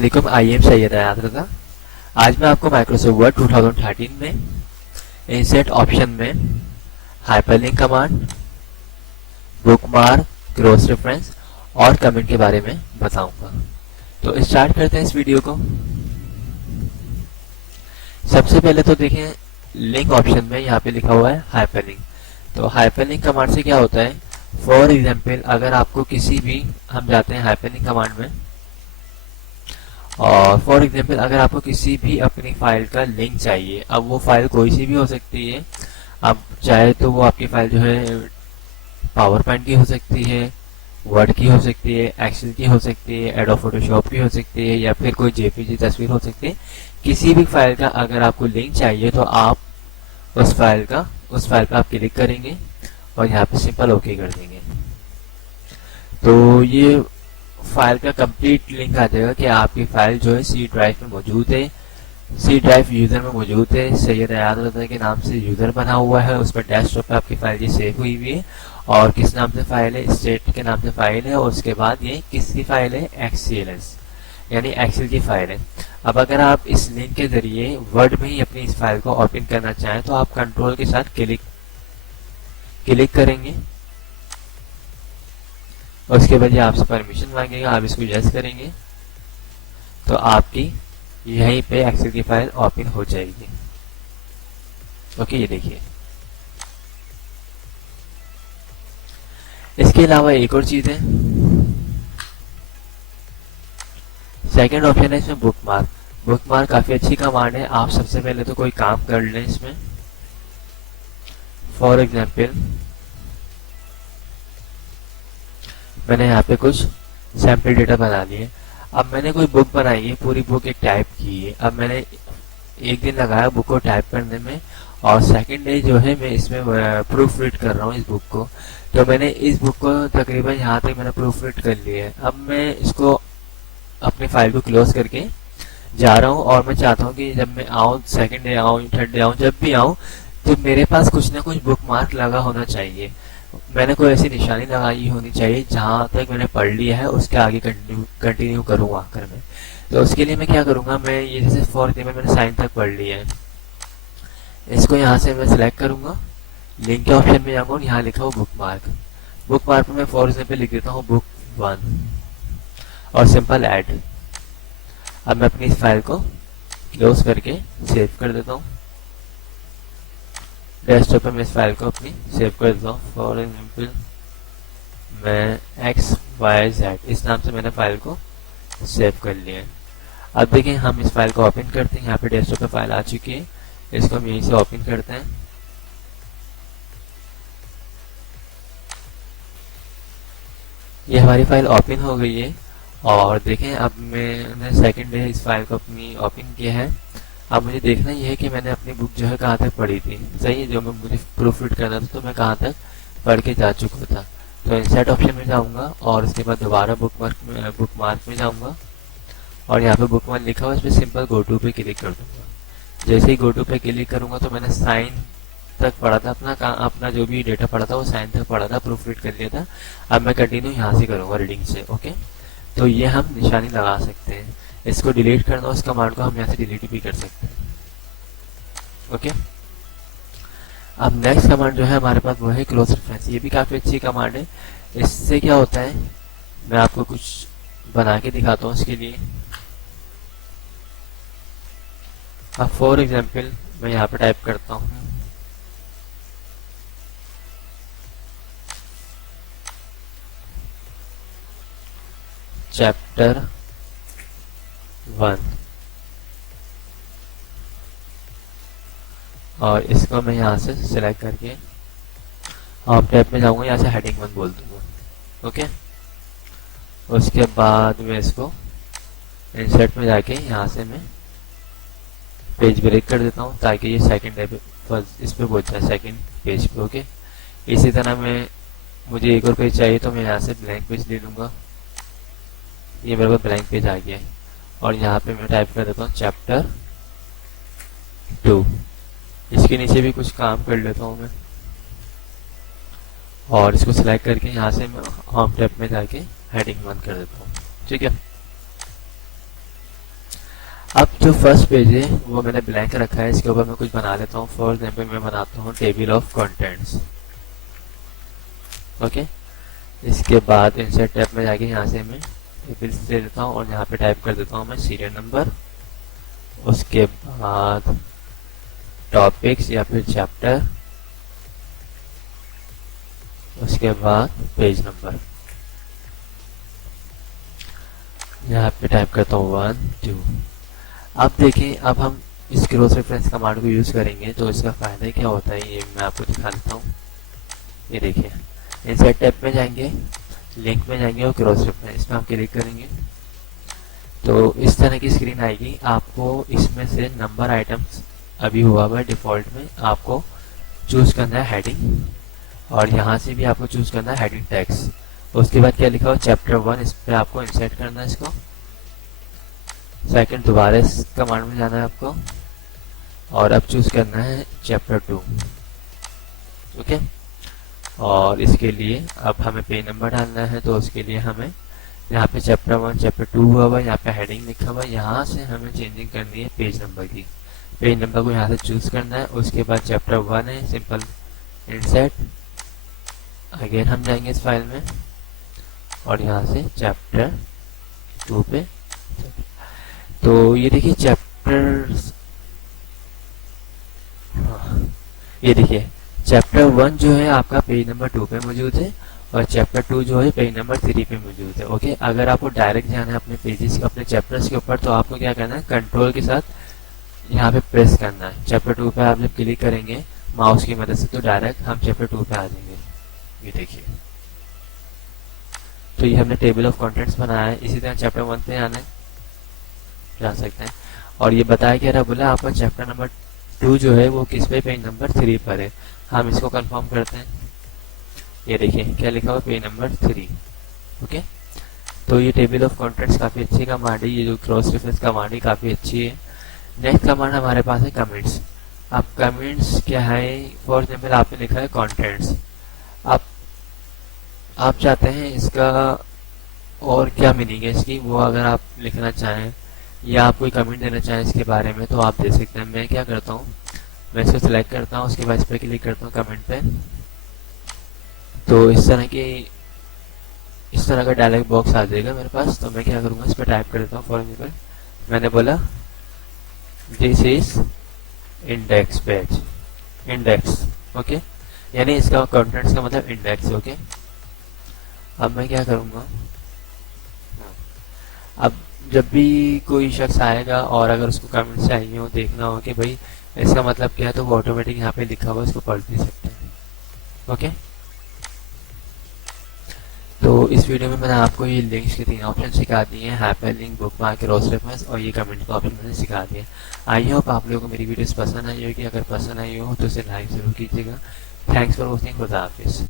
अस्सलामुअलैकुम, I am Syed हयात रज़ा। आज मैं आपको माइक्रोसॉफ्ट वर्ड 2013 में इंसर्ट ऑप्शन में hyperlink command, bookmark, cross reference और कमेंट के बारे में बताऊंगा। तो स्टार्ट करते हैं इस वीडियो को। सबसे पहले तो देखें लिंक ऑप्शन में यहाँ पे लिखा हुआ है हाइपरलिंक। तो हाइपरलिंक कमांड से क्या होता है, फॉर एग्जाम्पल अगर आपको किसी भी, हम जाते हैं हाइपरलिंक कमांड में, और फॉर एग्जाम्पल अगर आपको किसी भी अपनी फाइल का लिंक चाहिए, अब वो फाइल कोई सी भी हो सकती है। अब चाहे तो वो आपकी फाइल जो है पावर पॉइंट की हो सकती है, वर्ड की हो सकती है, एक्सेल की हो सकती है, एडोब फोटोशॉप की हो सकती है, या फिर कोई जेपीजी तस्वीर हो सकती है। किसी भी फाइल का अगर आपको लिंक चाहिए तो आप उस फाइल पर आप क्लिक करेंगे और यहाँ पे सिंपल ओके कर देंगे। तो ये फाइल का कंप्लीट लिंक आ जाएगा कि आपकी फाइल जो है सी ड्राइव में मौजूद है, सी ड्राइव यूजर में मौजूद है, सैयद हयात रज़ा के नाम से यूजर बना हुआ है, उस पर डेस्कटॉप पे आपकी फाइल ये सेव हुई हुई है, और किस नाम से फाइल है, स्टेट के नाम से फाइल है, और उसके बाद ये किसकी फाइल है, एक्ससीएलएस यानी एक्सेल की फाइल है। अब अगर आप इस लिंक के जरिए वर्ड में ही अपनी इस फाइल को ओपन करना चाहें तो आप कंट्रोल के साथ क्लिक करेंगे, उसके बाद ये आपसे परमिशन मांगेगा, आप इसको यस करेंगे तो आपकी यहीं पे एक्सेल की फाइल ओपन हो जाएगी। ओके, ये देखिए। इसके अलावा एक और चीज है, सेकंड ऑप्शन है इसमें बुकमार्क। बुकमार्क काफी अच्छी कमांड है। आप सबसे पहले तो कोई काम कर लें इसमें। फॉर एग्जाम्पल मैंने यहाँ पे कुछ सैम्पल डेटा बना लिए। अब मैंने कोई बुक बनाई है, पूरी बुक एक टाइप की है। अब मैंने एक दिन लगाया बुक को टाइप करने में, और सेकंड डे जो है मैं इसमें प्रूफ रीड कर रहा हूँ इस बुक को। तो मैंने इस बुक को तकरीबन यहाँ तक मैंने प्रूफ रीड कर लिया है। अब मैं इसको अपनी फाइल को क्लोज करके जा रहा हूँ, और मैं चाहता हूँ कि जब मैं आऊँ, सेकंड डे आऊँ, थर्ड डे आऊँ, जब भी आऊँ तो मेरे पास कुछ ना कुछ बुक मार्क लगा होना चाहिए। मैंने कोई ऐसी निशानी लगाई होनी चाहिए जहां तक मैंने पढ़ लिया है उसके आगे कंटिन्यू करूंगा आकर मैं। तो उसके लिए मैं क्या करूंगा, मैं ये जैसे फॉर एग्जाम्पल मैंने साइन तक पढ़ लिया है, इसको यहाँ से मैं सिलेक्ट करूंगा, लिंक के ऑप्शन में जाऊंगा और यहाँ लिखा हुआ बुक मार्क। बुक मार्क में मैं फॉर एग्जाम्पल लिख देता हूँ बुक 1 और सिंपल ऐड। अब मैं अपनी इस फाइल को क्लोज करके सेव कर देता हूँ। डेस्कटॉप पे मैं इस फाइल को अपनी सेव कर देता हूँ। फॉर एग्जाम्पल मैं XYZ इस नाम से मैंने फाइल को सेव कर लिया है। अब देखें हम इस फाइल को ओपन करते हैं। यहाँ पे डेस्कटॉप पे फाइल आ चुकी है, इसको हम यहीं से ओपन करते हैं। ये हमारी फाइल ओपन हो गई है, और देखें अब मैंने सेकंड डे इस फाइल को अपनी ओपन किया है। अब मुझे देखना ये है कि मैंने अपनी बुक जो है कहाँ तक पढ़ी थी। सही है, जो मैं मुझे प्रूफ रीड करना था तो मैं कहाँ तक पढ़ के जा चुका था। तो इंसर्ट ऑप्शन में जाऊँगा और उसके बाद दोबारा बुक मार्क में जाऊँगा, और यहाँ पे बुक मार्क लिखा हुआ है, इस पर सिंपल गो टू पे क्लिक कर दूंगा। जैसे ही गो टू पे क्लिक करूँगा तो मैंने साइन तक पढ़ा था, अपना जो भी डेटा पढ़ा था वो साइन तक पढ़ा था, प्रूफ रीड कर लिया था। अब मैं कंटिन्यू यहाँ से करूँगा रीडिंग से। ओके, तो ये हम निशानी लगा सकते हैं। इसको डिलीट करना हो, इस कमांड को हम यहाँ से डिलीट भी कर सकते हैं। ओके, अब नेक्स्ट कमांड जो है हमारे पास वो है क्रॉस रेफरेंस। ये भी काफी अच्छी कमांड है। इससे क्या होता है, मैं आपको कुछ बना के दिखाता हूँ इसके लिए। अब फॉर एग्जाम्पल मैं यहाँ पे टाइप करता हूँ चैप्टर 1, और इसको मैं यहाँ से सिलेक्ट करके होम टैब में जाऊंगा, यहाँ से हेडिंग 1 बोल दूंगा। ओके, उसके बाद मैं इसको इंसर्ट में जाके यहाँ से मैं पेज ब्रेक कर देता हूँ ताकि ये सेकंड इस पे पहुंच जाए, सेकंड पेज पे। ओके, इसी तरह मुझे एक और पेज चाहिए तो मैं यहाँ से ब्लैंक पेज ले लूँगा। ये मेरे पास ब्लैंक पेज आ गया है, और यहाँ पे मैं टाइप कर देता हूँ चैप्टर 2। इसके नीचे भी कुछ काम कर लेता हूँ मैं, और इसको सिलेक्ट करके यहाँ से मैं होम टैब में जाके हेडिंग 1 कर देता हूँ। ठीक है, अब जो फर्स्ट पेज है वो मैंने ब्लैंक रखा है, इसके ऊपर मैं कुछ बना लेता हूँ। फॉर एग्जाम्पल मैं बनाता हूँ टेबल ऑफ कंटेंट्स। ओके, इसके बाद इंसर्ट टैब में जाके यहाँ से मैं टेबल ले लेता हूँ और यहाँ पे टाइप कर देता हूँ मैं सीरियल नंबर, उसके बाद टॉपिक्स या फिर चैप्टर, उसके बाद पेज नंबर। यहाँ पे टाइप करता हूँ 1 2। अब देखें, अब हम इस क्रॉस रेफरेंस कमांड को यूज करेंगे तो इसका फायदा क्या होता है ये मैं आपको दिखा देता हूँ। ये देखिए, इंसर्ट टैब में जाएंगे, लिंक में जाएंगे और क्रॉस रेफरेंस में हम क्लिक करेंगे तो इस तरह की स्क्रीन आएगी। आपको इसमें से नंबर आइटम्स अभी हुआ हुआ है डिफॉल्ट में, आपको चूज करना है हेडिंग, और यहाँ से भी आपको चूज करना है हेडिंग टेक्स्ट। उसके बाद क्या लिखा हुआ चैप्टर 1, इस पे आपको इंसर्ट करना है इसको। सेकंड दोबारा इस कमांड में जाना है आपको और अब चूज करना है चैप्टर 2। ओके, और इसके लिए अब हमें पेज नंबर डालना है तो उसके लिए हमें यहाँ पे चैप्टर 1 चैप्टर 2 हुआ हुआ, यहाँ पे हेडिंग लिखा हुआ है, यहाँ से हमें चेंजिंग करनी है पेज नंबर की। पेज नंबर को यहाँ से चूज करना है। उसके बाद चैप्टर 1 है, सिंपल इंसर्ट, अगेन हम जाएंगे इस फाइल में और यहाँ से चैप्टर 2 पे। तो ये देखिए चैप्टर, ये देखिए चैप्टर 1 जो है आपका पेज नंबर 2 पे मौजूद है और चैप्टर 2 जो है पेज नंबर 3 पे मौजूद है। ओके, अगर आपको डायरेक्ट जाना है अपने पेजेस अपने चैप्टर्स के ऊपर तो आपको क्या करना है, कंट्रोल के साथ यहाँ पे प्रेस करना है। चैप्टर 2 पे आप जब क्लिक करेंगे माउस की मदद से तो डायरेक्ट हम चैप्टर 2 पे आ जाएंगे। ये देखिए, तो ये हमने टेबल ऑफ कंटेंट्स बनाया है। इसी तरह चैप्टर 1 पे आना है, जा सकते हैं। और ये बताया क्या रहा, बोला आपका चैप्टर नंबर 2 जो है वो किस पे, पेज नंबर 3 पर है। हम इसको कंफर्म करते हैं। ये देखिए क्या लिखा हुआ, पेज नंबर 3। ओके, तो ये टेबल ऑफ कंटेंट्स काफी अच्छी कमांड है, ये जो क्रॉस रेफरेंस कमांड है काफी अच्छी है। नेक्स्ट कमांड हमारे पास है कमेंट्स। अब कमेंट्स क्या है, फॉर एग्जाम्पल आपने लिखा है कंटेंट्स, आप चाहते हैं इसका और क्या मीनिंग है इसकी, वो अगर आप लिखना चाहें या आप कोई कमेंट देना चाहें इसके बारे में तो आप दे सकते हैं। मैं क्या करता हूँ, मैं इसको सिलेक्ट करता हूँ, उसके बाद इस पर क्लिक करता हूँ कमेंट पे, तो इस तरह का डायलॉग बॉक्स आ जाएगा मेरे पास। तो मैं क्या करूँगा, इस पर टाइप कर देता हूँ। फॉर एग्जाम्पल मैंने बोला this is index page, index. Okay, यानी इसका कंटेंट्स का मतलब इंडेक्स। ओके, अब मैं क्या करूँगा, अब जब भी कोई शख्स आएगा और अगर उसको कमेंट चाहिए हो, देखना हो कि भाई इसका मतलब क्या है, तो वो ऑटोमेटिक यहाँ पे लिखा हुआ इसको पढ़ भी सकते हैं। ओके, तो इस वीडियो में मैंने आपको ये लिंक्स के 3 ऑप्शन सिखा दिए हैं, हाइपरलिंक, बुकमार्क, क्रॉस रेफरेंस और ये कमेंट का ऑप्शन मैंने सिखा दिया। आई होप आप लोगों को मेरी वीडियोस पसंद आई होगी। अगर पसंद आई हो तो इसे लाइक जरूर कीजिएगा। थैंक्स फॉर वॉचिंग, खुदा हाफिज़।